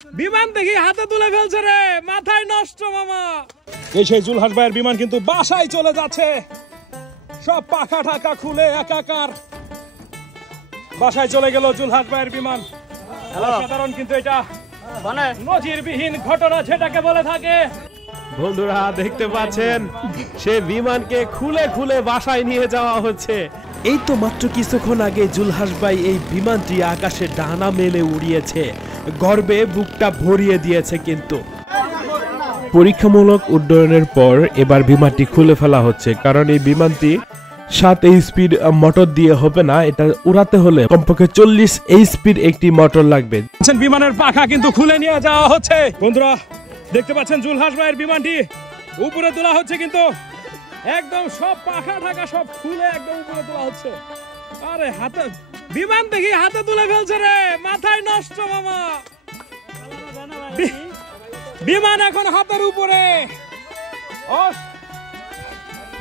বিমান দেখি হাতে তুলে ফেলছে রে, মাথায় নষ্ট মামা। এই সেই জুলহাস ভাইয়ের বিমান কিন্তু বাসায় চলে যাচ্ছে, সব পাখা ঢাকা খুলে একাকার। বাসায় চলে গেল জুলহাস ভাইয়ের বিমান। সাধারণ কিন্তু এটা নজিরবিহীন ঘটনা যেটাকে বলে থাকে। বন্ধুরা দেখতে পাচ্ছেন সে বিমানকে খুলে খুলে বাসায় নিয়ে যাওয়া হচ্ছে। এই তো মাত্র কিছুক্ষণ আগে জুলহাস ভাই এই বিমানটি আকাশে ডানা মেলে উড়িয়েছে, গর্বে বুকটা ভরিয়ে দিয়েছে। কিন্তু পরীক্ষামূলক উড্ডয়নের পর এবার বিমানটি খুলে ফেলা হচ্ছে, কারণ এই বিমানটি 7 এইচপির মোটর দিয়ে হবে না, এটা উড়াতে হলে কমপক্ষে 40 এইচপির একটি মোটর লাগবে। বিমানের পাখা কিন্তু খুলে নিয়ে যাওয়া হচ্ছে। বন্ধুরা দেখতে পাচ্ছেন জুলহাস ভাইয়ের বিমানটি উপরে তোলা হচ্ছে, কিন্তু একদম সব পাখা ঢাকা সব খুলে একদম উপরে তোলা হচ্ছে। আরে হাতে বিমান দেখি হাতে তুলে ফেলছে রে, মাথায় নষ্ট মামা। বিমান এখন হাতের উপরে,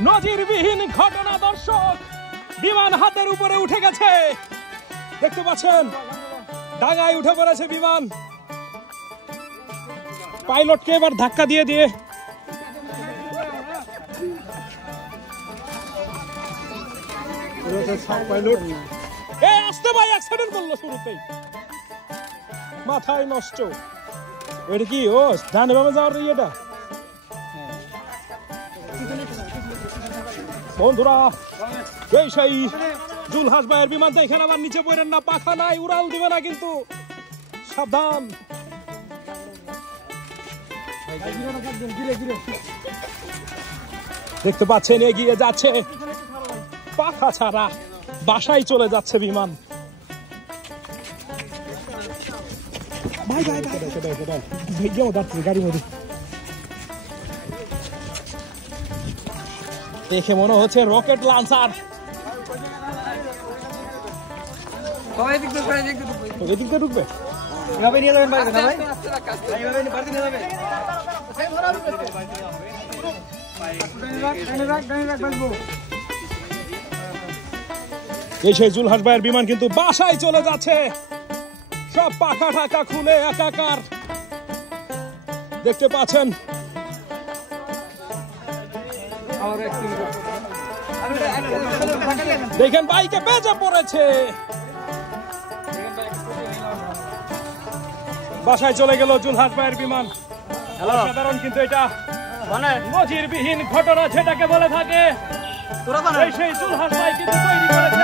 নজিরবিহীন ঘটনা দর্শক। বিমান হাতের উপরে উঠে গেছে, দেখতে পাচ্ছেন ডাঙায় উঠে পড়েছে বিমান। পাইলটকে এবার ধাক্কা দিয়ে দিয়ে আসতে ভাই অ্যাক্সিডেন্ট করলো শুরুতেই, মাথায় নষ্ট। ওইটা কি ও ডানে বামে যাওয়ার ইয়েটা। বন্ধুরা এই সেই জুলহাস ভাইয়ের বিমান, তো এখানে আবার নিচে পড়েন না, পাখা নাই, উড়াল দিবে না কিন্তু, সাবধান। দেখতে পাচ্ছেন এগিয়ে যাচ্ছে পাখা ছাড়া, বাসায় চলে যাচ্ছে বিমান। গাড়ির মধ্যে দেখে মনে হচ্ছে রকেট লঞ্চার। এদিক দিয়ে ঢুকবে, এই সেই জুলহাস ভাইয়ের বিমান কিন্তু বাসায় চলে যাচ্ছে, সব পাখা ঢাকা খুলে একাকার। দেখতে পাচ্ছেন দেখেন বাইকে বেজে পড়েছে, বাসায় চলে গেল জুলহাস ভাইয়ের বিমান। সাধারণ কিন্তু এটা নজিরবিহীন ঘটনা যেটাকে বলে থাকে। সেই জুলহাস ভাই কিন্তু তৈরি করেছে